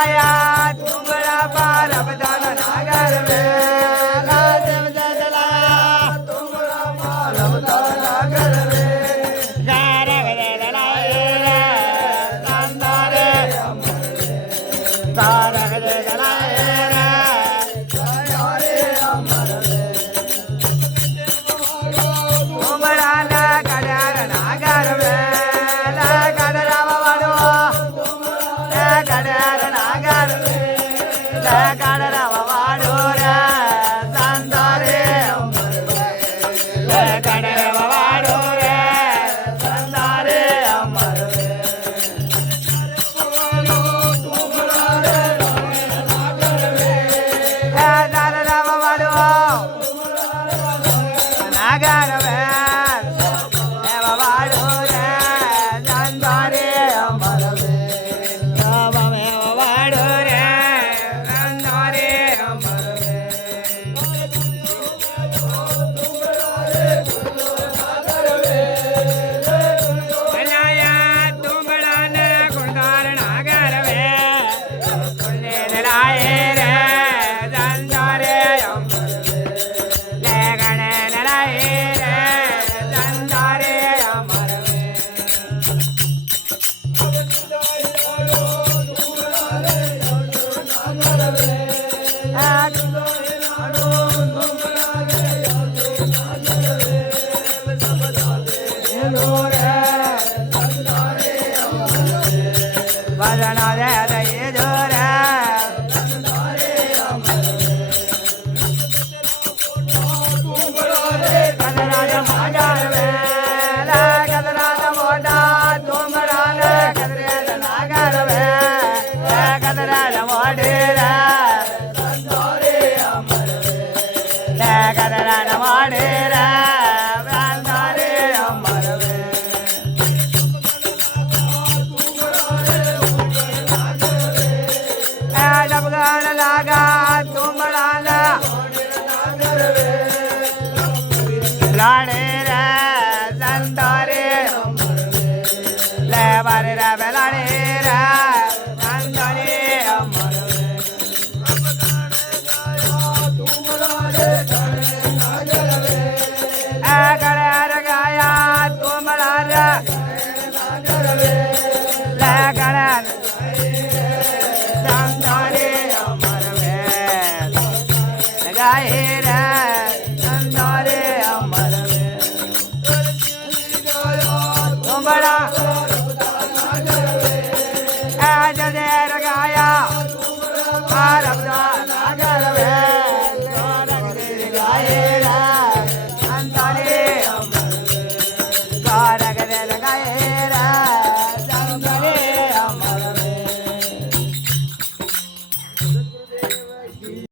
लाया तुमरा पार बदन नागर में राजम जलाया तुमरा पार बदन नागर में गार बदन लाया नंदारे तार बदन लाया तारे अमर तुमरा ना कड़ार नागर में ला कड़रा वाडो कड़ार नागर ला कड़रा वाडो रे संदारे अमर ला कड़रा वाडो रे संदारे अमर कड़रा वाडो नागर में वाडो रे संदारे अमर बाबा में वाडो रे संदारे अमर लाया तुमड़ा ने गुंडार नागर में कुंडे लाए रे संदारे अमर ले गणे लाए रे संदारे अमर भजना रे दे जोरे कदरा रे माजार में ला कदरा रे मोटा तुमरा ने कदरे रे नागर में ला कदरा रे मोटे रे संदारे अमर ला कदरा रे मोटे रे संदारे अमर डबगान लागा तुमरा ना लाड़े रे संदारे ले बारे रे बेलाड़े रे संदारे अमर गड़र गाया तुमरा रे ले गड़र